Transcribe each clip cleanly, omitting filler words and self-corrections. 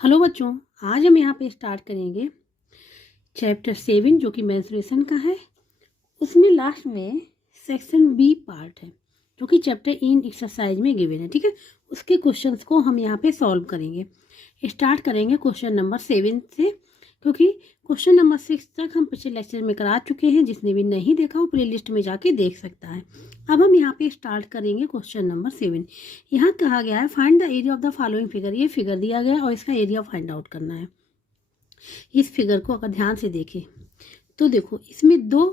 Hello बच्चों, आज हम यहाँ पे स्टार्ट करेंगे चैप्टर 7 जो कि मेंस्ट्रुएशन का है। उसमें लास्ट में सेक्शन बी पार्ट है जो कि चैप्टर इन एक्सरसाइज में गिवन है। ठीक है, उसके क्वेश्चंस को हम यहाँ पे सॉल्व करेंगे। स्टार्ट करेंगे क्वेश्चन नंबर 7 से, क्योंकि क्वेश्चन नंबर 6 तक हम पिछले लेक्चर में करा चुके हैं। जिसने भी नहीं देखा वो प्ले लिस्ट में जाके देख सकता है। अब हम यहाँ पे स्टार्ट करेंगे क्वेश्चन नंबर 7। यहाँ कहा गया है find the area of the following figure. ये फिगर दिया गया है और इसका एरिया फाइंड आउट करना है। इस फिगर को अगर ध्यान से देखें तो देखो, इसमें दो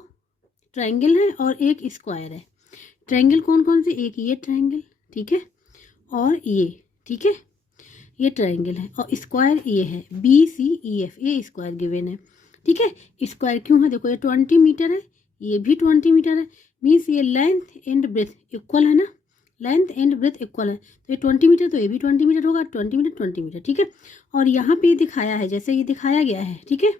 ट्रायंगल है और एक स्क्वायर है। ट्रायंगल कौन कौन से? एक ये ट्रायंगल, ठीक है, और ये, ठीक है, ये ट्रायंगल है। और स्क्वायर ये है BCEF, ये स्क्वायर गिवन है। ठीक है, स्क्वायर क्यों है? देखो ये 20 मीटर है, ये भी 20 मीटर है। मीन्स ये लेंथ एंड ब्रेथ इक्वल है ना, लेंथ एंड ब्रेथ इक्वल है। तो ये 20 मीटर, तो ये भी 20 मीटर होगा। 20 मीटर 20 मीटर, ठीक है। और यहाँ पे ये दिखाया है, जैसे ये दिखाया गया है, ठीक है,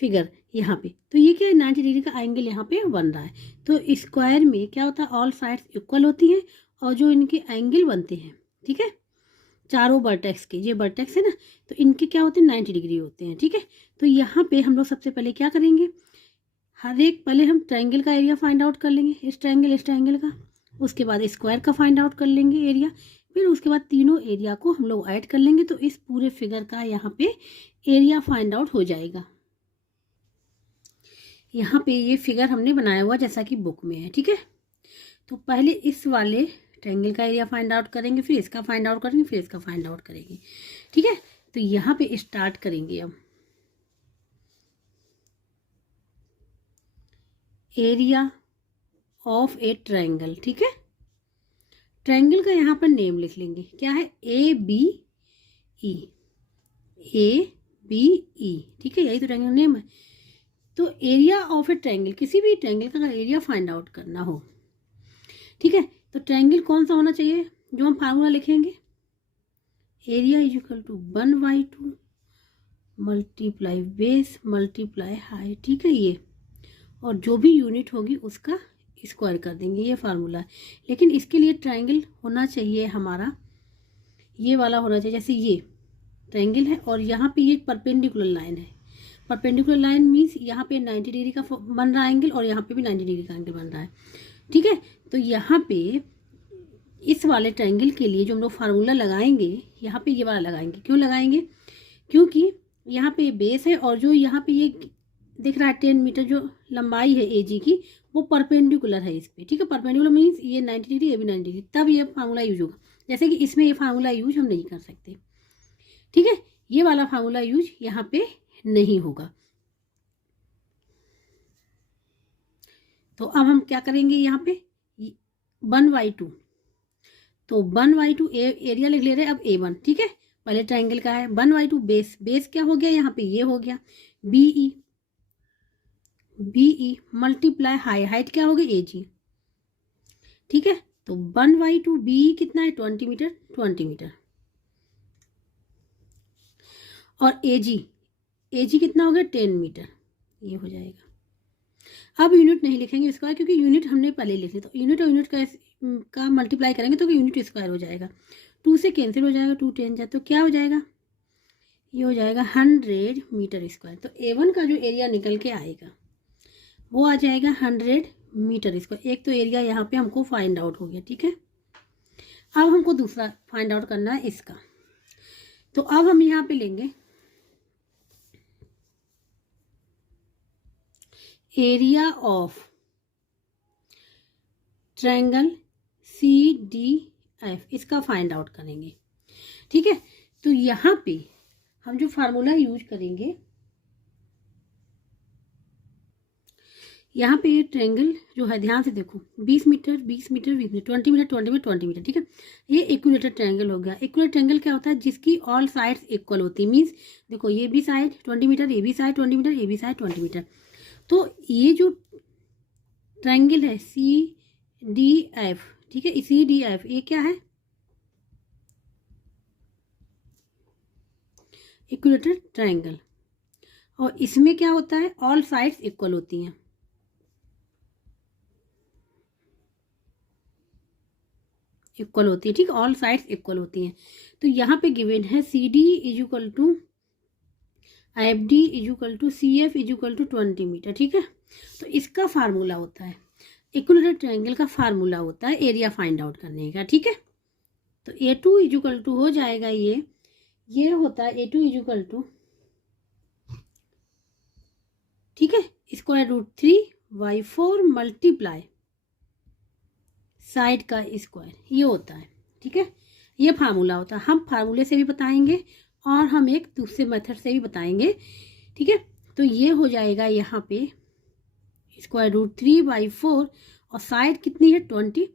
फिगर यहाँ पे। तो ये क्या है? 90 डिग्री का एंगल यहाँ पे बन रहा है। तो स्क्वायर में क्या होता है? ऑल साइड्स इक्वल होती हैं और जो इनके एंगल बनते हैं, ठीक है, चारों वर्टेक्स के, ये वर्टेक्स है ना, तो इनके क्या होते हैं? 90 डिग्री होते हैं। ठीक है, तो यहाँ पे हम लोग सबसे पहले क्या करेंगे? हर एक पहले हम ट्रायंगल का एरिया फाइंड आउट कर लेंगे, इस ट्रायंगल का। उसके बाद स्क्वायर का फाइंड आउट कर लेंगे एरिया। फिर उसके बाद तीनों एरिया को हम लोग ऐड कर लेंगे, तो इस पूरे फिगर का यहाँ पे एरिया फाइंड आउट हो जाएगा। यहाँ पे ये फिगर हमने बनाया हुआ जैसा कि बुक में है। ठीक है, तो पहले इस वाले ट्रायंगल का एरिया फाइंड आउट करेंगे, फिर इसका फाइंड आउट करेंगे, फिर इसका फाइंड आउट करेंगे। ठीक है, तो यहाँ पे स्टार्ट करेंगे अब। एरिया ऑफ ए ट्रायंगल, ठीक है, ट्रायंगल का यहाँ पर नेम लिख लेंगे, क्या है? ABE, ABE, ठीक है, यही तो ट्रायंगल नेम है। तो एरिया ऑफ ए ट्रायंगल, किसी भी ट्रायंगल का एरिया फाइंड आउट करना हो, ठीक है, तो ट्रायंगल कौन सा होना चाहिए? जो हम फार्मूला लिखेंगे, area is equal to 1/2 multiply base multiply height, ठीक है, ये, और जो भी यूनिट होगी उसका स्क्वायर कर देंगे, ये फार्मूला है। लेकिन इसके लिए ट्रायंगल होना चाहिए हमारा, ये वाला होना चाहिए। जैसे ये ट्रायंगल है और यहाँ पे ये परपेंडिकुलर लाइन है। परपेंडिकुलर लाइन मीन्स यहाँ पे 90 डिग्री का बन रहा है एंगल और यहाँ पे भी 90 डिग्री का एंगल बन रहा है। ठीक है, तो यहाँ पे इस वाले ट्रायंगल के लिए जो हम लोग फार्मूला लगाएंगे, यहाँ पे ये वाला लगाएंगे। क्यों लगाएंगे? क्योंकि यहाँ पे बेस है और जो यहाँ पे ये दिख रहा है 10 मीटर जो लंबाई है AG की, वो परपेंडिकुलर है इस पर। ठीक है, परपेंडिकुलर मीन्स ये 90 डिग्री, ये भी 90 डिग्री, तब ये फार्मूला यूज होगा। जैसे कि इसमें ये फार्मूला यूज हम नहीं कर सकते। ठीक है, ये वाला फार्मूला यूज यहाँ पे नहीं होगा। तो अब हम क्या करेंगे? यहाँ पे 1/2, तो 1/2 एरिया लिख ले रहे हैं अब A1। ठीक है, पहले ट्रायंगल का है 1/2 बेस, बेस क्या हो गया? यहाँ पे ये हो गया BE मल्टीप्लाई हाइट क्या हो गई? AG। ठीक है, तो 1/2 BE कितना है? 20 मीटर, 20 मीटर, और AG कितना हो गया? 10 मीटर, ये हो जाएगा। अब यूनिट नहीं लिखेंगे स्क्वायर, क्योंकि यूनिट हमने पहले लिख लिया। तो यूनिट और यूनिट का मल्टीप्लाई करेंगे तो यूनिट स्क्वायर हो जाएगा। 2 से कैंसिल हो जाएगा, 2 10 जाए तो क्या हो जाएगा? ये हो जाएगा 100 मीटर स्क्वायर। तो A1 का जो एरिया निकल के आएगा वो आ जाएगा 100 मीटर स्क्वायर। एक तो एरिया यहाँ पे हमको फाइंड आउट हो गया। ठीक है, अब हमको दूसरा फाइंड आउट करना है इसका। तो अब हम यहाँ पे लेंगे एरिया ऑफ ट्रायंगल CDF, इसका फाइंड आउट करेंगे। ठीक है, तो यहाँ पे हम जो फार्मूला यूज करेंगे, यहाँ पे ये ट्रायंगल जो है, ध्यान से देखो, 20 metre 20 metre 20 metre 20 metre 20 metre 20 metre. ठीक है, ये इक्विलेटरल ट्रायंगल हो गया। इक्विलेटरल ट्रायंगल क्या होता है? जिसकी ऑल साइड्स इक्वल होती है। मीन्स देखो, ये भी साइड 20 मीटर, ये भी साइड 20 मीटर, ये भी साइड 20 मीटर। तो ये जो ट्रायंगल है CDF, ठीक है, CDF ये क्या है? Equilateral triangle. और इसमें क्या होता है? ऑल साइड्स इक्वल होती हैं। इक्वल होती है, ठीक, ऑल साइड्स इक्वल होती हैं। तो यहाँ पे गिवन है C D is equal to F D is equal to C F is equal to 20 metre, ठीक है। तो इसका फार्मूला होता है, इक्विलेटरल ट्रायंगल का फार्मूला होता है एरिया फाइंड आउट करने का, ठीक है। तो ए टू इज इक्वल टू हो जाएगा ये होता है ए टू इज इक्वल टू, ठीक है, स्क्वायर रूट 3/4 मल्टीप्लाई साइड का स्क्वायर, ये होता है, ठीक है। ये फार्मूला होता है, हम फार्मूले से भी बताएंगे और हम एक दूसरे मेथड से भी बताएंगे, ठीक है। तो ये हो जाएगा यहाँ पे स्क्वायर रूट 3/4 और साइड कितनी है 20,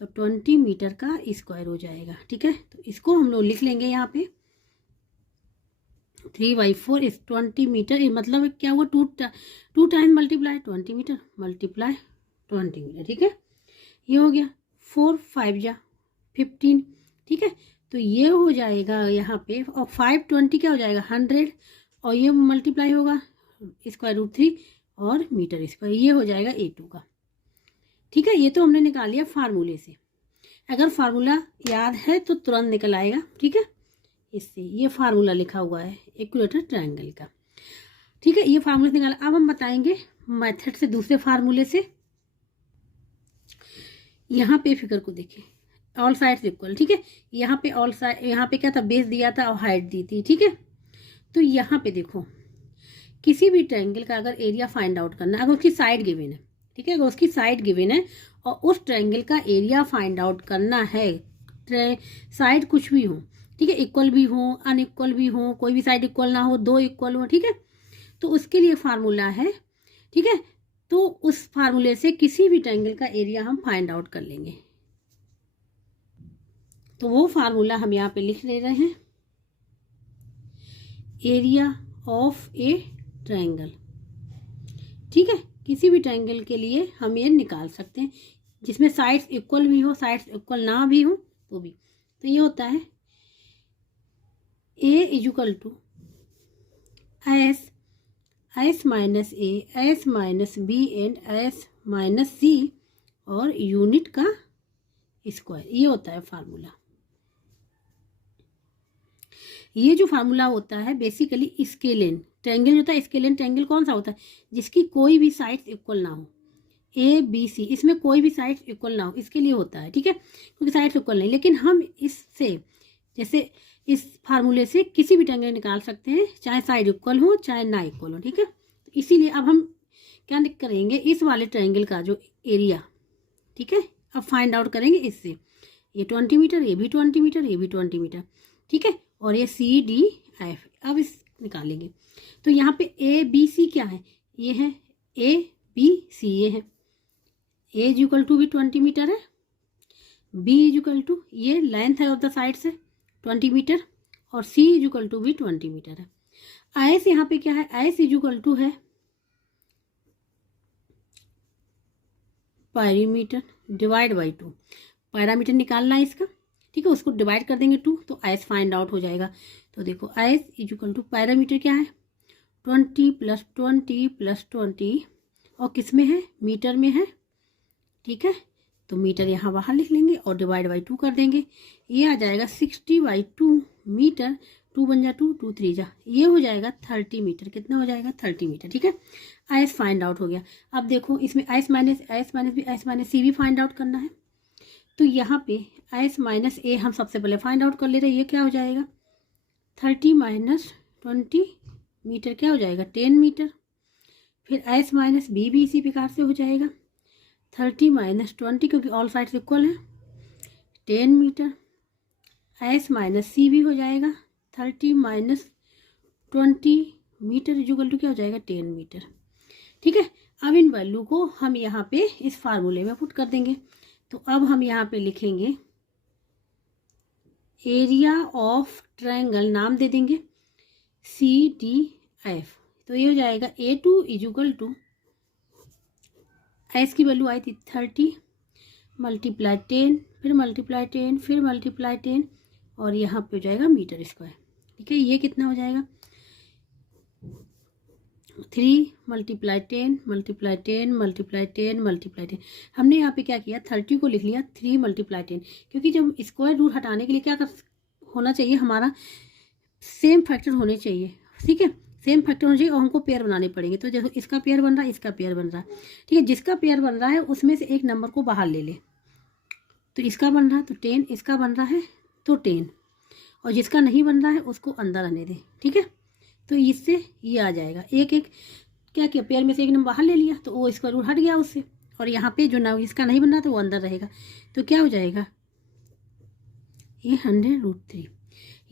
तो 20 मीटर का स्क्वायर हो जाएगा, ठीक है। तो इसको हम लोग लिख लेंगे यहाँ पे 3/4 इज 20 मीटर, ये मतलब क्या हुआ, two times multiply 20 metre multiply 20 metre, ठीक है। ये हो गया 4 5 जा 15, ठीक है। तो ये हो जाएगा यहाँ पे, और 520 क्या हो जाएगा 100, और ये मल्टीप्लाई होगा स्क्वायर रूट 3 और मीटर स्क्वायर, ये हो जाएगा A2 का, ठीक है। ये तो हमने निकाल लिया फार्मूले से, अगर फार्मूला याद है तो तुरंत निकल आएगा, ठीक है। इससे ये फार्मूला लिखा हुआ है इक्विलेटरल ट्रायंगल का, ठीक है। ये फार्मूला निकाला। अब हम बताएंगे मेथड से, दूसरे फार्मूले से। यहाँ पे फिगर को देखिए, ऑल साइड्स इक्वल, ठीक है। यहाँ पे ऑल साइड, यहाँ पे क्या था, बेस दिया था और हाइट दी थी, ठीक है। तो यहाँ पे देखो, किसी भी ट्रायंगल का अगर एरिया फाइंड आउट करना है, अगर उसकी साइड गिवन है, ठीक है, अगर उसकी साइड गिवन है और उस ट्रायंगल का एरिया फाइंड आउट करना है, साइड कुछ भी हो, ठीक है, इक्वल भी हो अनइक्वल भी हो, कोई भी साइड इक्वल ना हो, दो इक्वल हो, ठीक है। तो उसके लिए फार्मूला है, ठीक है। तो उस फार्मूले से किसी भी ट्रायंगल का एरिया हम फाइंड आउट कर लेंगे। तो वो फार्मूला हम यहाँ पे लिख ले रहे हैं, एरिया ऑफ ए ट्रायंगल, ठीक है। किसी भी ट्रायंगल के लिए हम ये निकाल सकते हैं जिसमें साइड्स इक्वल भी हो, साइड्स इक्वल ना भी हो तो भी। तो ये होता है a is equal to s minus a, s minus b and s minus c और यूनिट का स्क्वायर, ये होता है फार्मूला। ये जो फार्मूला होता है बेसिकली स्केलेन ट्रायंगल जो होता है, स्केलेन ट्रायंगल कौन सा होता है, जिसकी कोई भी साइड्स इक्वल ना हो, ए बी सी, इसमें कोई भी साइड्स इक्वल ना हो, इसके लिए होता है, ठीक है, क्योंकि साइड्स इक्वल नहीं। लेकिन हम इससे, जैसे इस फार्मूले से किसी भी ट्रायंगल निकाल सकते हैं, चाहे साइड इक्वल हो चाहे ना इक्वल हो, ठीक है। तो इसीलिए अब हम क्या करेंगे, इस वाले ट्रायंगल का जो एरिया, ठीक है, अब फाइंड आउट करेंगे इससे। ये 20 मीटर, ये भी 20 मीटर, ये भी 20 मीटर, ठीक है, और ये सी डी एफ, अब इस निकालेंगे। तो यहाँ पे ए बी सी क्या है, ये है ए बी सी, ये है ए इज इक्वल टू भी 20 मीटर है, बी इज इक्वल टू, ये लेंथ है ऑफ द साइड से 20 मीटर, और सी इज इक्वल टू भी 20 मीटर है। आयस यहाँ पे क्या है, आयस इज इक्वल टू है पैरीमीटर डिवाइड बाई 2, पैरामीटर निकालना है इसका, ठीक है, उसको डिवाइड कर देंगे 2, तो आयस फाइंड आउट हो जाएगा। तो देखो आयस इज इक्वल टू पैरामीटर क्या है 20 + 20 + 20, और किस में है, मीटर में है, ठीक है। तो मीटर यहाँ बाहर लिख लेंगे और डिवाइड बाई 2 कर देंगे, ये आ जाएगा 60/2 मीटर, 2 बन जा 2, 2 3 जा, ये हो जाएगा 30 मीटर, कितना हो जाएगा 30 मीटर, ठीक है। आयस फाइंड आउट हो गया। अब देखो इसमें आयस माइनस भी, आयस माइनस सी भी फाइंड आउट करना है। तो यहाँ पे आयस माइनस ए हम सबसे पहले फाइंड आउट कर ले रहे हैं, ये क्या हो जाएगा 30 - 20 मीटर, क्या हो जाएगा 10 मीटर। फिर आयस माइनस बी भी इसी प्रकार से हो जाएगा 30 - 20, क्योंकि ऑल साइड्स इक्वल है, 10 मीटर। आयस माइनस सी भी हो जाएगा 30 - 20 मीटर इज इक्वल टू क्या हो जाएगा 10 मीटर, ठीक है। अब इन वैल्यू को हम यहाँ पे इस फार्मूले में पुट कर देंगे। तो अब हम यहाँ पे लिखेंगे एरिया ऑफ ट्रायंगल, नाम दे देंगे CDF। तो ये हो जाएगा A2 is equal to, S की वैल्यू आई थी 30 × 10, फिर मल्टीप्लाई 10, फिर मल्टीप्लाई 10, और यहाँ पे हो जाएगा मीटर स्क्वायर, ठीक है। ये कितना हो जाएगा 3 मल्टीप्लाई 10 मल्टीप्लाई 10 मल्टीप्लाई 10 मल्टीप्लाई 10। हमने यहाँ पे क्या किया, 30 को लिख लिया 3 मल्टीप्लाई 10, क्योंकि जब स्क्वायर रूट हटाने के लिए क्या होना चाहिए, हमारा सेम फैक्टर होने चाहिए। ठीक है, सेम फैक्टर होना चाहिए और हमको पेयर बनाने पड़ेंगे। तो जैसे इसका पेयर बन रहा है, इसका पेयर बन रहा है। ठीक है, जिसका पेयर बन रहा है उसमें से एक नंबर को बाहर ले ले। तो इसका बन रहा है तो 10, इसका बन रहा है तो 10, और जिसका नहीं बन रहा है उसको अंदर रहने दें। ठीक है, तो इससे ये आ जाएगा। एक एक क्या किया, पेयर में से एक नंबर बाहर ले लिया तो वो स्क्वायर रूट हट गया उससे, और यहाँ पे जो ना इसका नहीं बन रहा तो वो अंदर रहेगा। तो क्या हो जाएगा, ये 100√3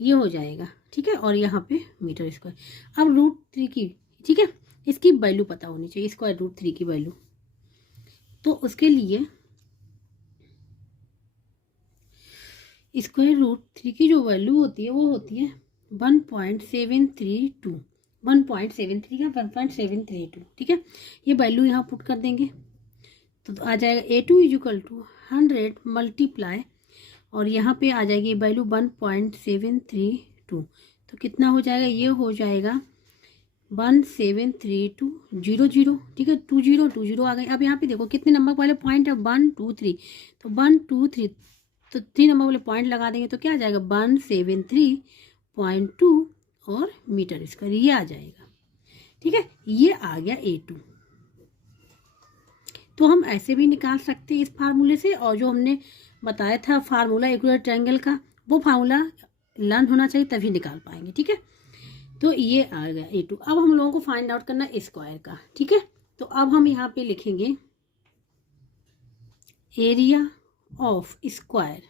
ये हो जाएगा। ठीक है, और यहाँ पे मीटर स्क्वायर। अब √3 की, ठीक है, इसकी वैल्यू पता होनी चाहिए, स्क्वायर रूट 3 की वैल्यू। तो उसके लिए स्क्वायर रूट 3 की जो वैल्यू होती है वो होती है 1.732, 1.73 का 1.732। ठीक है, ये वैल्यू यहाँ पुट कर देंगे तो आ जाएगा A2 = 100 मल्टीप्लाई, और यहाँ पे आ जाएगी वैल्यू 1.732। तो कितना हो जाएगा, ये हो जाएगा 173,200। ठीक है, 20 आ गए। अब यहाँ पे देखो कितने नंबर वाले पॉइंट है, 1 2 3, तो 1 2 3, तो 3 नंबर वाले पॉइंट लगा देंगे तो क्या आ जाएगा 173.2 और मीटर स्क्वायर ये आ जाएगा। ठीक है, ये आ गया A2। तो हम ऐसे भी निकाल सकते हैं इस फार्मूले से, और जो हमने बताया था फार्मूला इक्विलेटरल ट्रायंगल का, वो फार्मूला लर्न होना चाहिए तभी निकाल पाएंगे। ठीक है, तो ये आ गया A2। अब हम लोगों को फाइंड आउट करना है स्क्वायर का। ठीक है, तो अब हम यहाँ पे लिखेंगे एरिया ऑफ स्क्वायर।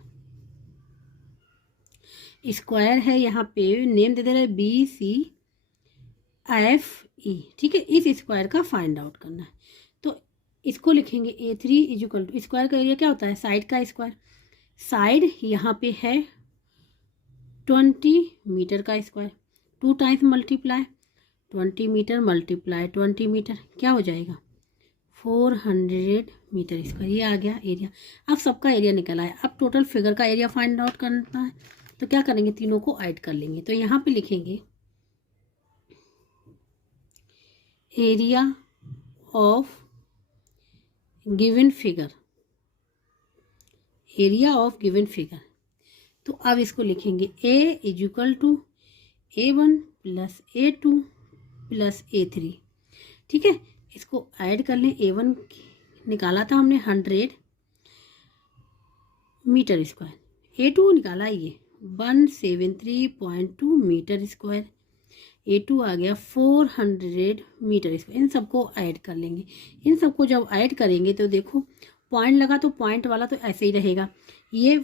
स्क्वायर है, यहाँ पे नेम दे दे रहे BCFE। ठीक है, इस स्क्वायर का फाइंड आउट करना है। तो इसको लिखेंगे A3 = स्क्वायर का एरिया क्या होता है, साइड का स्क्वायर। साइड यहाँ पे है 20 मीटर का square, 2 times multiply 20 metre multiply 20 metre, क्या हो जाएगा 400 मीटर स्क्वायर। ये आ गया एरिया। अब सबका एरिया निकल आया। अब टोटल फिगर का एरिया फाइंड आउट करना है, तो क्या करेंगे, तीनों को ऐड कर लेंगे। तो यहाँ पे लिखेंगे area of given figure, area of given figure. तो अब इसको लिखेंगे A = A1 + A2 + A3। ठीक है, इसको ऐड कर लें। A1 निकाला था हमने 100 मीटर स्क्वायर, A2 निकाला ये 173.2 मीटर स्क्वायर, A2 आ गया 400 मीटर स्क्वायर। इन सबको ऐड कर लेंगे। इन सबको जब ऐड करेंगे तो देखो पॉइंट लगा तो पॉइंट वाला तो ऐसे ही रहेगा। ये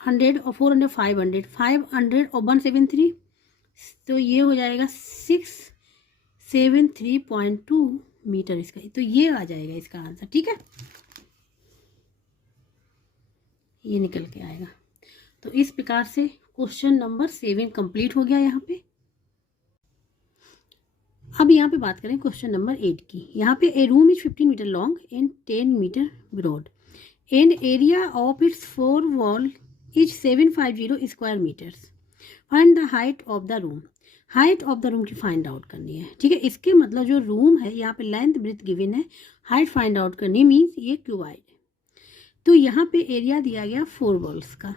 100 और 400 500, 500 और 173, तो ये हो जाएगा 673.2 मीटर स्क्वायर। तो ये आ जाएगा इसका आंसर। ठीक है, ये निकल के आएगा। तो इस प्रकार से क्वेश्चन नंबर 7 कंप्लीट हो गया यहाँ पे। अब यहाँ पे बात करें क्वेश्चन नंबर 8 की। यहाँ पे a room is 15 metre long and 10 metre broad and area of its 4 wall is 750 square metres. Find the height of the room. Height of the room की फाइंड आउट करनी है। ठीक है, इसके मतलब जो रूम है यहाँ पे लेंथ ब्रेथ गिवन है, हाइट फाइंड आउट करनी मीन्स ये क्यूबाइड है। तो यहाँ पे एरिया दिया गया 4 वॉल्स का,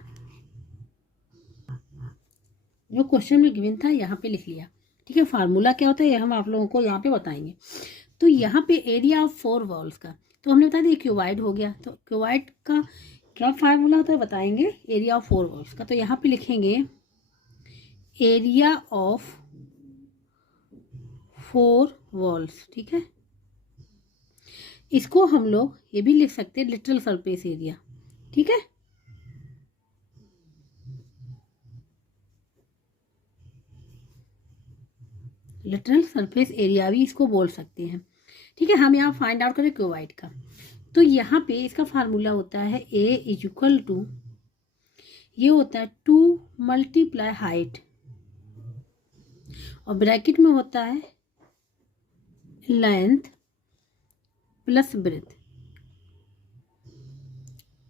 जो क्वेश्चन में गिवन था यहाँ पे लिख लिया। ठीक है, फार्मूला क्या होता है ये हम आप लोगों को यहाँ पे बताएंगे। तो यहाँ पे एरिया ऑफ 4 वॉल्स का, तो हमने बता दिया क्यूबाइड हो गया। तो क्यूबाइड का क्या फार्मूला होता है बताएंगे, एरिया ऑफ 4 वॉल्स का। तो यहाँ पे लिखेंगे एरिया ऑफ 4 वॉल्स। ठीक है, इसको हम लोग ये भी लिख सकते हैं लिटरल सरफेस एरिया। ठीक है, लिटरल सरफेस एरिया भी इसको बोल सकते हैं। ठीक है, हम यहाँ फाइंड आउट करें क्यूबाइड का। तो यहाँ पे इसका फार्मूला होता है A = ये होता है 2 मल्टीप्लाई हाइट और ब्रैकेट में होता है लेंथ प्लस ब्रेथ,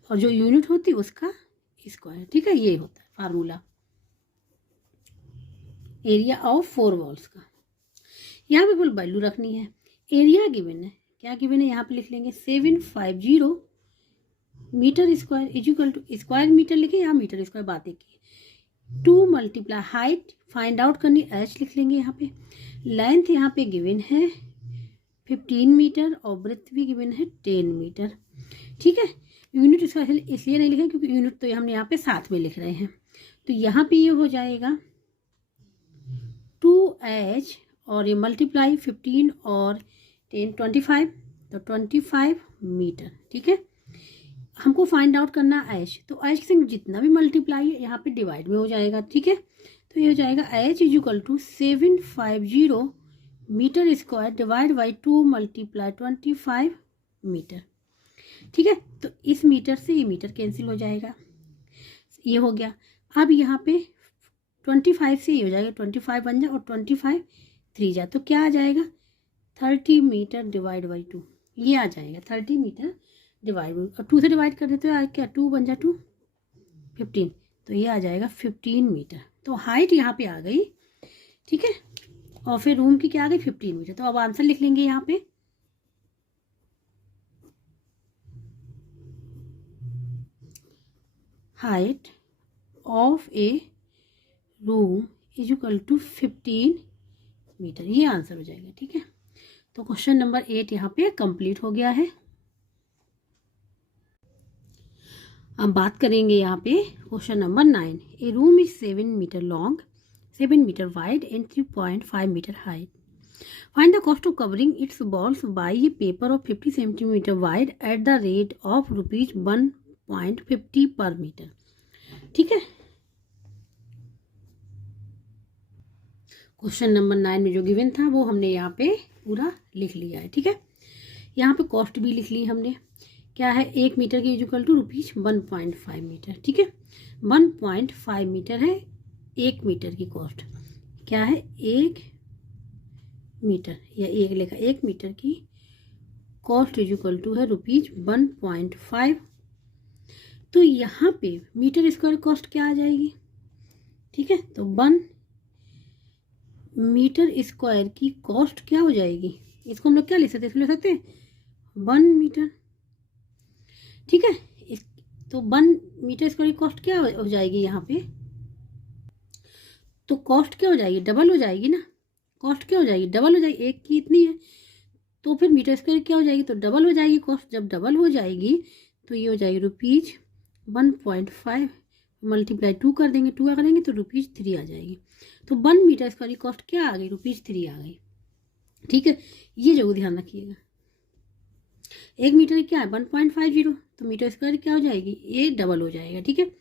और जो यूनिट होती है उसका स्क्वायर। ठीक है, ये होता है फार्मूला एरिया ऑफ 4 वॉल्स का। यहाँ पे फुल वैल्यू रखनी है। एरिया गिवन है, क्या गिवन है यहाँ पे लिख लेंगे 750 metre square equal to, square metre लिखे या मीटर स्क्वायर बातें की, 2 मल्टीप्लाई हाइट फाइंड आउट करनी एच लिख लेंगे यहाँ पे। लेंथ यहाँ पे गिवन है 15 मीटर और ब्रेथ भी गिवन है 10 मीटर। ठीक है, यूनिट इसका इसलिए नहीं लिखे क्योंकि यूनिट तो हमने यहाँ पे साथ में लिख रहे हैं। तो यहाँ पे ये हो जाएगा 2h और ये मल्टीप्लाई 15 और 10 25, तो 25 मीटर। ठीक है, हमको फाइंड आउट करना एच, तो एच से जितना भी मल्टीप्लाई है यहाँ पे डिवाइड में हो जाएगा। ठीक है, तो ये हो जाएगा H is equal to 750 metre square divide by 2 multiply 25 metre. ठीक है, तो इस मीटर से ये मीटर कैंसिल हो जाएगा, ये हो गया। अब यहाँ पे 25 से ये हो जाएगा 25 बन जाए और 25 3 जाए, तो क्या आ जाएगा 30 मीटर डिवाइड बाई 2, ये आ जाएगा 30 मीटर डिवाइड बाई, और 2 से डिवाइड कर देते हो क्या 2 बन जाए 2 15, तो ये आ जाएगा 15 मीटर। तो हाइट यहाँ पे आ गई। ठीक है, और फिर रूम की क्या आ गई 15 मीटर। तो अब आंसर लिख लेंगे यहाँ पे, height of a room is equal to 15 metre, ये आंसर हो जाएगा। ठीक है, तो क्वेश्चन नंबर 8 यहाँ पे कंप्लीट हो गया है। अब बात करेंगे यहाँ पे question number 9। A room is 7 metre long, 7 metre wide and 3.5 metre height. Find the cost of covering its walls by a paper of 50 centimetre wide at the rate of ₹1.50 per metre. ठीक है, question number 9 में जो given था वो हमने यहाँ पे पूरा लिख लिया है। ठीक है, यहाँ पे कॉस्ट भी लिख ली हमने, क्या है 1 मीटर की इक्वल टू ₹1.5 मीटर। ठीक है, 1.5 मीटर है 1 मीटर की कॉस्ट, क्या है 1 मीटर या 1 लेखा 1 मीटर की कॉस्ट इक्वल टू है ₹1.5। तो यहाँ पे मीटर स्क्वायर कॉस्ट क्या आ जाएगी। ठीक है, तो 1 मीटर स्क्वायर की कॉस्ट क्या हो जाएगी, इसको हम लोग क्या लिख सकते हैं, इसको लिख सकते हैं 1 मीटर। ठीक है, तो 1 मीटर स्क्वायर की कॉस्ट क्या हो जाएगी यहाँ पे, तो कॉस्ट क्या हो जाएगी डबल हो जाएगी ना, कॉस्ट क्या हो जाएगी डबल हो जाएगी, एक की इतनी है तो फिर मीटर स्क्वायर क्या हो जाएगी, तो डबल हो जाएगी कॉस्ट। जब डबल हो जाएगी तो ये हो जाएगी ₹1.5 मल्टीप्लाई 2 कर देंगे, 2 करेंगे तो ₹3 आ जाएगी। तो 1 मीटर स्क्वायर की कॉस्ट क्या आ गई ₹3 आ गई। ठीक है, ये जरूर ध्यान रखिएगा। 1 मीटर क्या है 1.50, तो मीटर स्क्वायर क्या हो जाएगी ये डबल हो जाएगा। ठीक है,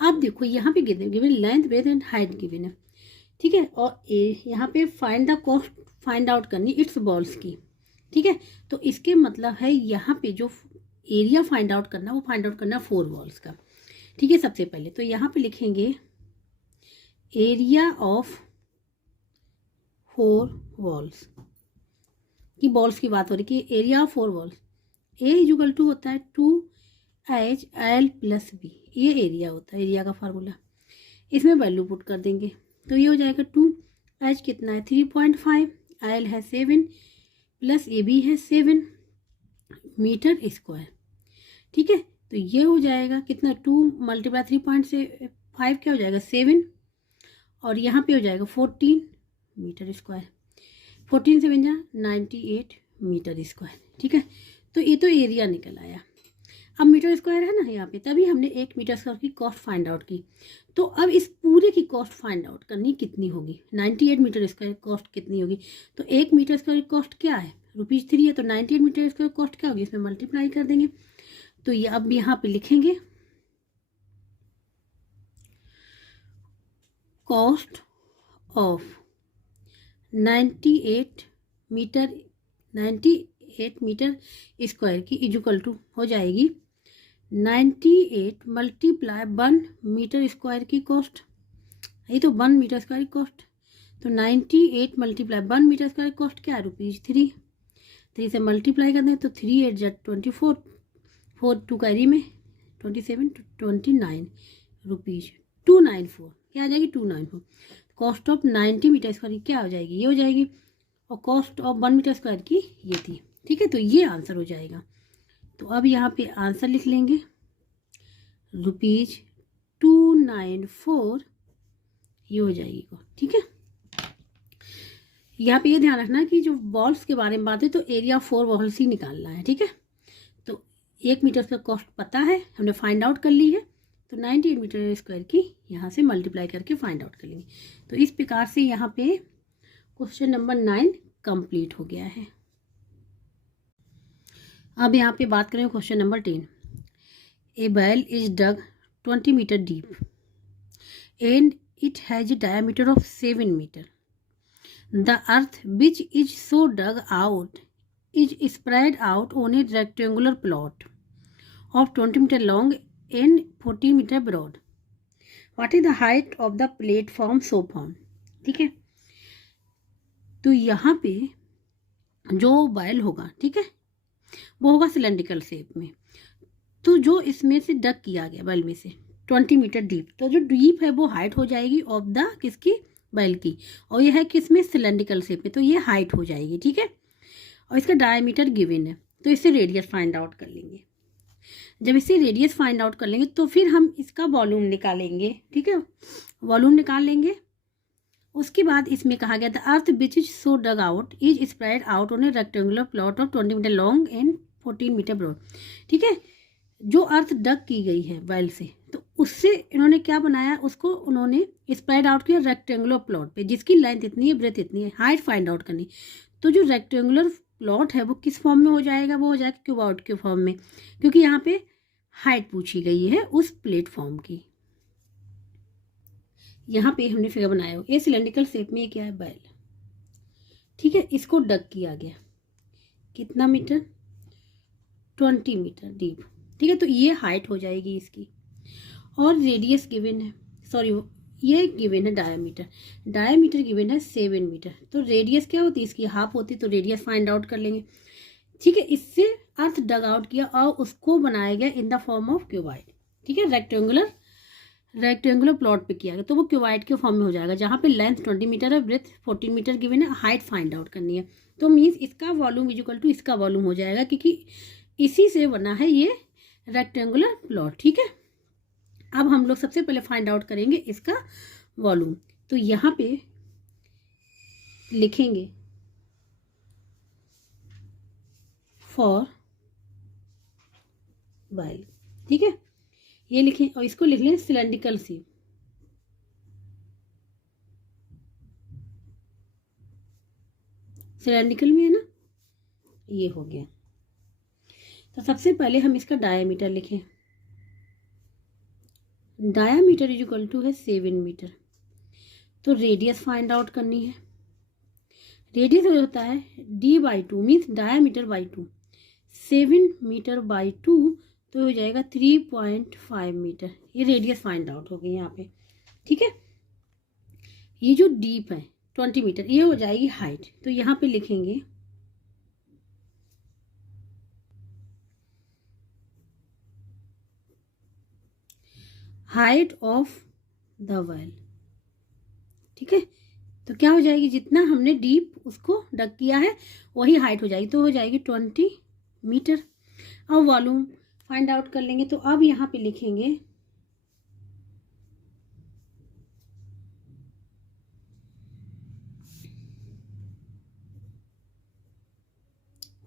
आप देखो यहाँ पे given length breadth and height given है। ठीक है, और यहाँ पे find the cost find out करनी इट्स बॉल्स की। ठीक है, तो इसके मतलब है यहाँ पे जो एरिया फाइंड आउट करना वो फाइंड आउट करना 4 वॉल्स का। ठीक है, सबसे पहले तो यहाँ पे लिखेंगे एरिया ऑफ 4 वॉल्स की, बॉल्स की बात हो रही कि area of 4 walls A equal to होता है 2HL + B, ये एरिया होता है, एरिया का फार्मूला। इसमें वैल्यू पुट कर देंगे तो ये हो जाएगा 2H कितना है 3.5, L है 7 प्लस AB है 7 मीटर स्क्वायर। ठीक है, तो ये हो जाएगा कितना 2 मल्टीप्लाई 3.5 क्या हो जाएगा 7 और यहाँ पे हो जाएगा 14 मीटर स्क्वायर, 14 से बन जा 98 मीटर स्क्वायर। ठीक है, तो ये तो एरिया निकल आया। अब मीटर स्क्वायर है ना यहाँ पे, तभी हमने 1 मीटर स्क्वायर की कॉस्ट फाइंड आउट की। तो अब इस पूरे की कॉस्ट फाइंड आउट करनी कितनी होगी, 98 मीटर स्क्वायर कॉस्ट कितनी होगी। तो 1 मीटर स्क्वायर की कॉस्ट क्या है ₹3 है, तो 98 मीटर स्क्वायर कॉस्ट क्या होगी, इसमें मल्टीप्लाई कर देंगे। तो ये अब यहाँ पे लिखेंगे कॉस्ट ऑफ 98 मीटर स्क्वायर की इक्वल टू हो जाएगी 98 मल्टीप्लाई 1 मीटर स्क्वायर की कॉस्ट, ये तो 1 मीटर स्क्वायर की कॉस्ट। तो 98 मल्टीप्लाई 1 मीटर स्क्वायर की कॉस्ट क्या है ₹3, 3 से मल्टीप्लाई कर दें तो 3 8 जा 24, 4 2 कैरी में 27 29 रुपीज़ 294 क्या आ जाएगी 294। कॉस्ट ऑफ 90 मीटर स्क्वायर की क्या हो जाएगी, ये हो जाएगी। और कॉस्ट ऑफ 1 मीटर स्क्वायर की ये थी। ठीक है, तो ये आंसर हो जाएगा। तो अब यहाँ पे आंसर लिख लेंगे ₹294 ये हो जाएगी। ठीक है, यहाँ पे ये ध्यान रखना कि जो वॉल्स के बारे में बात है तो एरिया 4 वॉल्स ही निकालना है। ठीक है, तो 1 मीटर का कॉस्ट पता है, हमने फाइंड आउट कर ली है, तो 98 मीटर स्क्वायर की यहाँ से मल्टीप्लाई करके फाइंड आउट कर लेंगे। तो इस प्रकार से यहाँ पे क्वेश्चन नंबर 9 कंप्लीट हो गया है। अब यहाँ पे बात करें question number 10। A well is dug 20 metre deep and it has a diameter of 7 metre. The earth which is so dug out is spread out on a rectangular plot of 20 meter long and 40 meter broad. What is the height of the platform so found? ठीक है, तो यहाँ पे जो बैल होगा, ठीक है, वो होगा सिलेंड्रिकल शेप में। तो जो इसमें से डग किया गया बैल में से 20 मीटर डीप, तो जो डीप है वो हाइट हो जाएगी ऑफ द किसकी, बैल की, और यह है किसमें, सिलेंड्रिकल शेप में, तो ये हाइट हो जाएगी। ठीक है, और इसका डायमीटर गिवन है, तो इससे रेडियस फाइंड आउट कर लेंगे। जब इससे रेडियस फाइंड आउट कर लेंगे तो फिर हम इसका वॉल्यूम निकालेंगे। ठीक है, वॉल्यूम निकाल लेंगे। उसके बाद इसमें कहा गया था earth which is so dug out is spread out on a rectangular plot of 20 metre long and 14 metre broad. ठीक है, जो अर्थ डग की गई है बैल से, तो उससे इन्होंने क्या बनाया, उसको उन्होंने स्प्रेड आउट किया रेक्टेंगुलर प्लॉट पे, जिसकी लेंथ इतनी है, ब्रेथ इतनी है, हाइट फाइंड आउट करनी। तो जो रेक्टेंगुलर प्लॉट है वो किस फॉर्म में हो जाएगा, वो हो जाएगा क्यूबॉइड के फॉर्म में, क्योंकि यहाँ पे हाइट पूछी गई है उस प्लेटफॉर्म की। यहाँ पे हमने फिगर बनाया हो, ये सिलेंड्रिकल शेप में क्या है, बैल। ठीक है, इसको डग किया गया कितना मीटर, 20 मीटर डीप। ठीक है, तो ये हाइट हो जाएगी इसकी, और रेडियस गिवन है, सॉरी ये गिवन है डायमीटर, डायमीटर गिवन है 7 मीटर। तो रेडियस क्या होती है इसकी, हाफ होती, तो रेडियस फाइंड आउट कर लेंगे। ठीक है, इससे अर्थ डग आउट किया और उसको बनाया गया in the form of cuboid. ठीक है, रेक्टेंगुलर प्लॉट पे किया गया, तो वो क्यूबॉइड के फॉर्म में हो जाएगा, जहाँ पे लेंथ 20 मीटर है, ब्रेथ 14 मीटर गिवन है, हाइट फाइंड आउट करनी है। तो मीन्स इसका वॉल्यूम इक्वल टू इसका वॉल्यूम हो जाएगा, क्योंकि इसी से बना है ये रेक्टेंगुलर प्लॉट। ठीक है, अब हम लोग सबसे पहले फाइंड आउट करेंगे इसका वॉल्यूम। तो यहाँ पे लिखेंगे फॉर बैल। ठीक है, ये लिखें, और इसको लिख लें सिलेंड्रिकल शेप। सिलेंड्रिकल में है ना, ये हो गया। तो सबसे पहले हम इसका डायमीटर लिखें, डायमीटर इज इक्वल टू है 7 मीटर। तो रेडियस फाइंड आउट करनी है, रेडियस होता है d/2 means diameter by 2, 7 metre by 2 तो हो जाएगा 3.5 मीटर। ये रेडियस फाइंड आउट हो गई यहाँ पे। ठीक है, ये जो डीप है 20 मीटर, ये हो जाएगी हाइट। तो यहाँ पे लिखेंगे हाइट ऑफ द वेल। ठीक है, तो क्या हो जाएगी, जितना हमने डीप उसको डग किया है वही हाइट हो जाएगी, तो हो जाएगी 20 मीटर। अब वॉल्यूम फाइंड आउट कर लेंगे। तो अब यहाँ पे लिखेंगे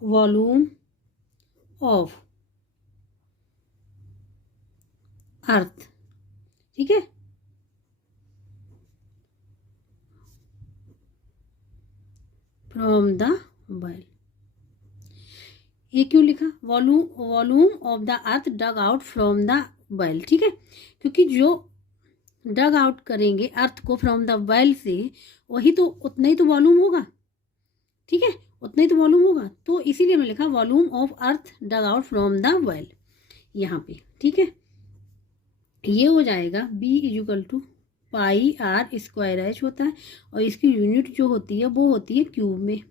वॉल्यूम ऑफ अर्थ। ठीक है, फ्रॉम द बैल। ये क्यों लिखा, volume of the earth dug out from the well. ठीक है, क्योंकि जो डग आउट करेंगे अर्थ को फ्रॉम द बैल से, वही तो उतना ही तो वॉल्यूम होगा। ठीक है, उतना ही तो वॉल्यूम होगा, तो इसीलिए मैं लिखा volume of earth dug out from the well यहाँ पे। ठीक है, ये हो जाएगा B = πr² होता है, और इसकी यूनिट जो होती है वो होती है क्यूब में।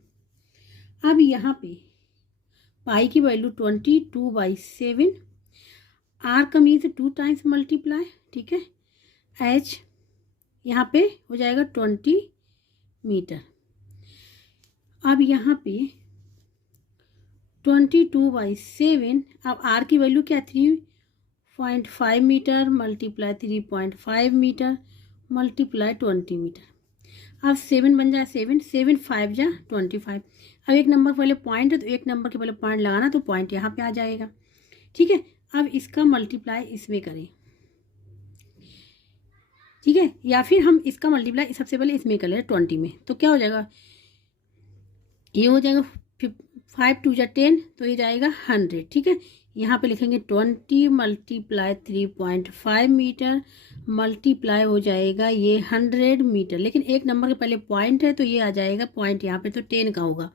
अब यहाँ पे पाई की वैल्यू 22/7, आर का मीन्स 2 टाइम्स मल्टीप्लाई। ठीक है, H यहाँ पे हो जाएगा 20 मीटर। अब यहाँ पे 22/7, अब आर की वैल्यू क्या, 3.5 metre multiply 3.5 metre multiply 20 metre. अब 7 बन जाए, 7 7 5 जा 25। अब एक नंबर पहले पॉइंट है तो एक नंबर के पहले पॉइंट लगाना, तो पॉइंट यहाँ पे आ जाएगा। ठीक है, अब इसका मल्टीप्लाई इसमें करें, ठीक है, या फिर हम इसका मल्टीप्लाई सबसे पहले इसमें कर ले 20 में, तो क्या हो जाएगा, ये हो जाएगा 5 2 जा 10, तो ये जाएगा 100। ठीक है, यहाँ पे लिखेंगे 20 मल्टीप्लाई 3.5 मीटर मल्टीप्लाई हो जाएगा ये 100 मीटर, लेकिन एक नंबर के पहले पॉइंट है तो ये आ जाएगा पॉइंट यहाँ पे तो 10 का होगा।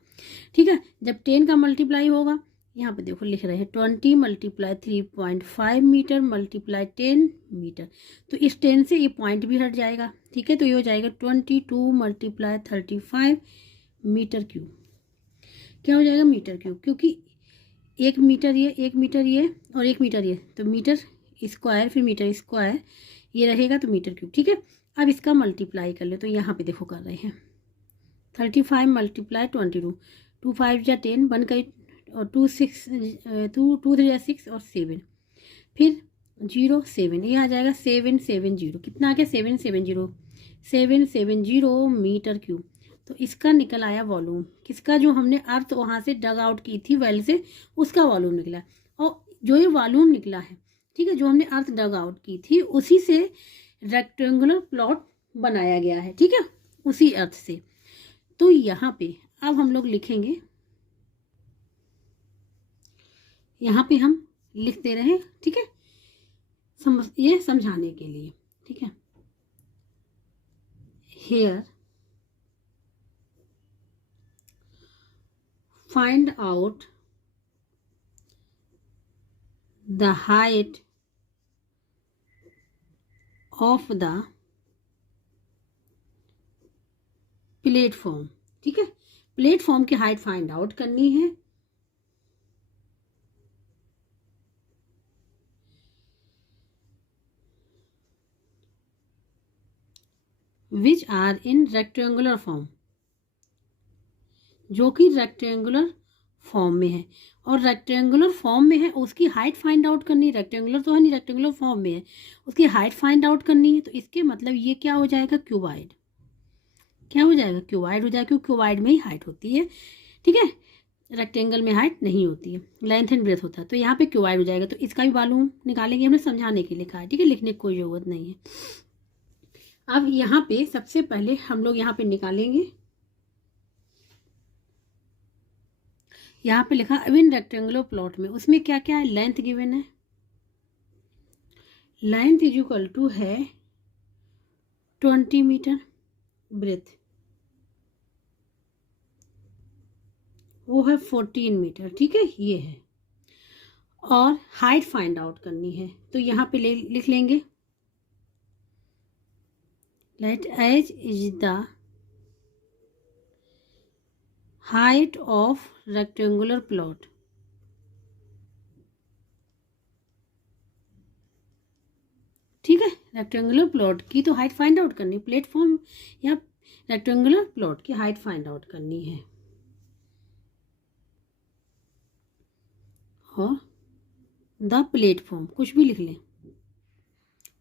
ठीक है, जब 10 का मल्टीप्लाई होगा, यहाँ पे देखो लिख रहे हैं 20 मल्टीप्लाई 3.5 मीटर मल्टीप्लाई 10 मीटर, तो इस 10 से ये पॉइंट भी हट जाएगा। ठीक है, तो ये हो जाएगा 22 मल्टीप्लाई 35 मीटर क्यूब। क्या हो जाएगा, मीटर क्यूब, क्योंकि 1 मीटर ये, 1 मीटर ये और 1 मीटर ये, तो मीटर स्क्वायर फिर मीटर स्क्वायर ये रहेगा तो मीटर क्यूब। ठीक है, अब इसका मल्टीप्लाई कर ले, तो यहाँ पे देखो कर रहे हैं 35 मल्टीप्लाई 22, 2 5 जा 10 बन गई, और 2 6 2 3 जा 6 और 7, फिर 0 7, ये आ जाएगा 770, कितना आ गया 770 मीटर क्यूब। तो इसका निकल आया वॉल्यूम, किसका, जो हमने अर्थ वहाँ से डग आउट की थी वेल से, उसका वॉल्यूम निकला। और जो ये वॉल्यूम निकला है, ठीक है, जो हमने अर्थ डग आउट की थी उसी से रेक्टेंगुलर प्लॉट बनाया गया है। ठीक है, उसी अर्थ से। तो यहाँ पे अब हम लोग लिखेंगे, यहाँ पे हम लिख दे रहे हैं। ठीक है, ये समझाने के लिए। ठीक है, here find out the height of the platform. ठीक है, प्लेटफॉर्म की हाइट फाइंड आउट करनी है। Which are in rectangular form, जो कि रेक्टेंगुलर फॉर्म में है, और रेक्टेंगुलर फॉर्म में है उसकी हाइट फाइंड आउट करनी है। रेक्टेंगुलर तो है नहीं, रेक्टेंगुलर फॉर्म में है, उसकी हाइट फाइंड आउट करनी है। तो इसके मतलब ये क्या हो जाएगा, क्यूबाइड। क्या हो जाएगा, क्यूबाइड हो जाएगा, क्योंकि क्यूबाइड में ही हाइट होती है। ठीक है, रेक्टेंगल में हाइट नहीं होती है, लेंथ एंड ब्रेथ होता है, तो यहाँ पे क्यूबाइड हो जाएगा। तो इसका भी वॉल्यूम निकालेंगे, हमने समझाने के लिए लिखा है। ठीक है, लिखने की कोई ज़रूरत नहीं है। अब यहाँ पे सबसे पहले हम लोग यहाँ पे निकालेंगे, यहाँ पे लिखा इन रेक्टेंगुलर प्लॉट में, उसमें क्या क्या है, लेंथ गिवन है, लेंथ इज इक्वल टू है 20 मीटर, ब्रेथ वो है 14 मीटर। ठीक है, ये है, और हाइट फाइंड आउट करनी है, तो यहाँ पे लिख लेंगे let H is the height of rectangular plot. ठीक है, रेक्टेंगुलर प्लॉट की तो हाइट फाइंड आउट करनी, प्लेटफॉर्म या रेक्टेंगुलर प्लॉट की हाइट फाइंड आउट करनी है। और द प्लेटफॉर्म, कुछ भी लिख लें,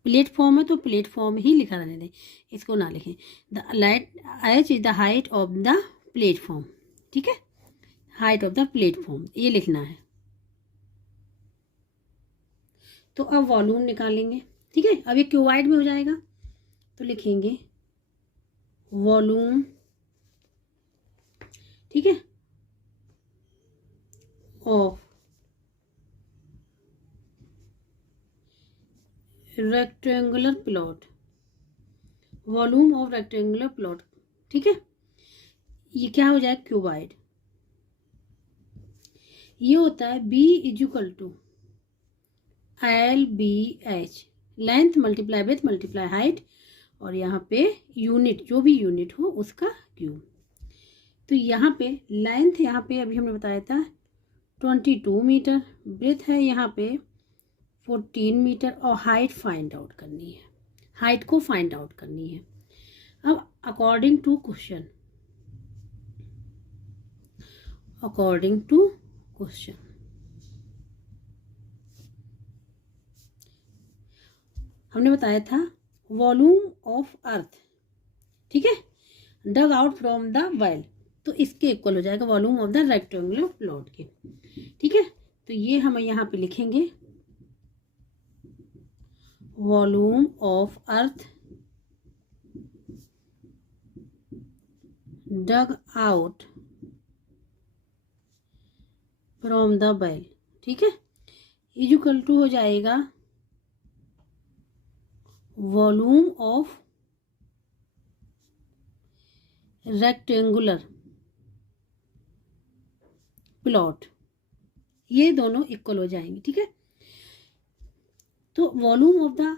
प्लेटफॉर्म है तो प्लेटफॉर्म ही लिखा रहने दें, इसको ना लिखें। The light H is the height of the platform. ठीक है, हाइट ऑफ द प्लेटफॉर्म ये लिखना है। तो अब वॉल्यूम निकालेंगे। ठीक है, अब ये क्यूबाइड में हो जाएगा, तो लिखेंगे वॉल्यूम, ठीक है, of rectangular plot, volume of rectangular plot. ठीक है, ये क्या हो जाएगा, क्यूबाइड। ये होता है B equal to LBH, length multiply with multiply height, और यहाँ पे यूनिट, जो भी यूनिट हो उसका क्यूब। तो यहाँ पे लेंथ, यहाँ पे अभी हमने बताया था 22 मीटर, ब्रेथ है यहाँ पे 14 मीटर, और हाइट फाइंड आउट करनी है, हाइट को फाइंड आउट करनी है। अब according to question, according to question. हमने बताया था वॉल्यूम ऑफ अर्थ, ठीक है, dug out from the well, तो इसके इक्वल हो जाएगा volume of the rectangular plot के, ठीक है। तो ये हम यहाँ पे लिखेंगे volume of earth dug out from the well, ठीक है, इक्वल टू हो जाएगा वॉल्यूम ऑफ रेक्टेंगुलर प्लॉट, ये दोनों इक्वल हो जाएंगे, ठीक है। तो volume of the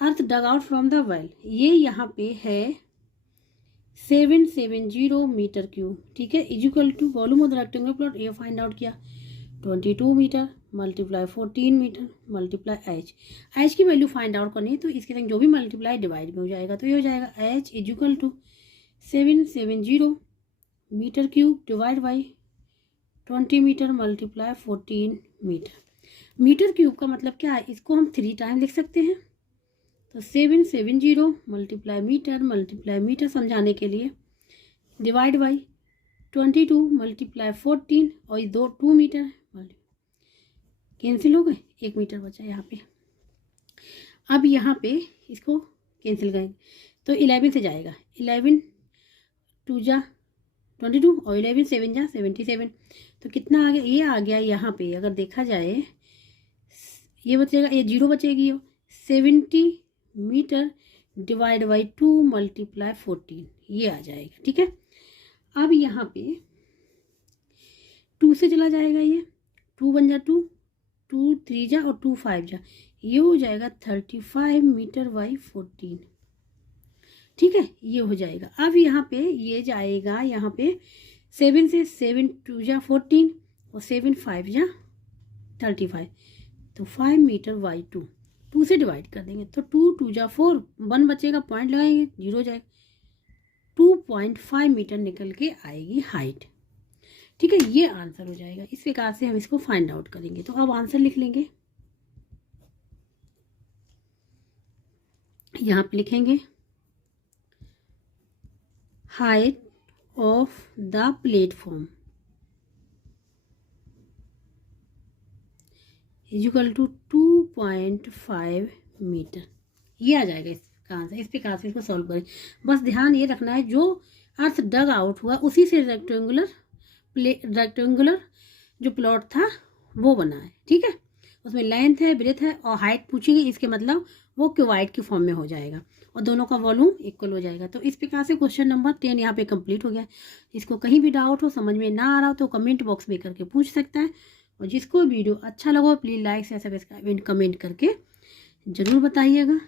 earth dug out from the well, ये यहाँ पे है 770 मीटर क्यूब, ठीक है, equal to volume of the rectangular plot, ये फाइंड आउट किया 22 metre multiply 14 metre multiply H की वैल्यू फाइंड आउट करनी है, तो इसके संग जो भी मल्टीप्लाई डिवाइड में हो जाएगा, तो ये हो जाएगा H equal to 770 metre cube divide by 20 metre multiply 14 metre. Metre cube का मतलब क्या है, इसको हम 3 टाइम लिख सकते हैं, तो 770 मल्टीप्लाई मीटर समझाने के लिए डिवाइड बाई 22 मल्टीप्लाई 14 और ये 2 मीटर कैंसिल हो गए, 1 मीटर बचा यहाँ पे। अब यहाँ पे इसको कैंसिल करेंगे तो 11 से जाएगा, 11 2 जा 22 और 11 7 जा 77, तो कितना आ गया, ये आ गया यहाँ पे। अगर देखा जाए ये बचेगा, ये 0 बचेगी, 70 मीटर डिवाइड बाई 2 मल्टीप्लाई 14, ये आ जाएगा, ठीक है। अब यहाँ पे 2 से चला जाएगा, ये 2 बन जा 2 3 जा और 2 5 जा, ये हो जाएगा 35 मीटर बाई 14, ठीक है, ये हो जाएगा। अब यहाँ पे ये जाएगा, यहाँ पे 7 से 7 2 जा 14 और 7 5 जा 35, तो 5 मीटर बाई 2 से डिवाइड कर देंगे, तो 2 2 जा 4 1 बचेगा, पॉइंट लगाएंगे 0 जाएगा, 2.5 मीटर निकल के आएगी हाइट, ठीक है, ये आंसर हो जाएगा। इस प्रकार से हम इसको फाइंड आउट करेंगे। तो अब आंसर लिख लेंगे, यहाँ पे लिखेंगे height of the platform equal to 2.5 metre, ये आ जाएगा इसका आंसर। इस प्रकार से इसको सॉल्व करें। बस ध्यान ये रखना है जो अर्थ डग आउट हुआ उसी से रेक्टेंगुलर जो प्लॉट था वो बना है, ठीक है। उसमें लेंथ है, ब्रेथ है और हाइट पूछेगी, इसके मतलब वो क्यूबाइड की फॉर्म में हो जाएगा और दोनों का वॉल्यूम इक्वल हो जाएगा। तो इस प्रकार से क्वेश्चन नंबर 10 यहाँ पे कंप्लीट हो गया। इसको कहीं भी डाउट हो, समझ में ना आ रहा हो तो कमेंट बॉक्स में करके पूछ सकता है, और जिसको वीडियो अच्छा लगा please like share subscribe comment करके ज़रूर बताइएगा।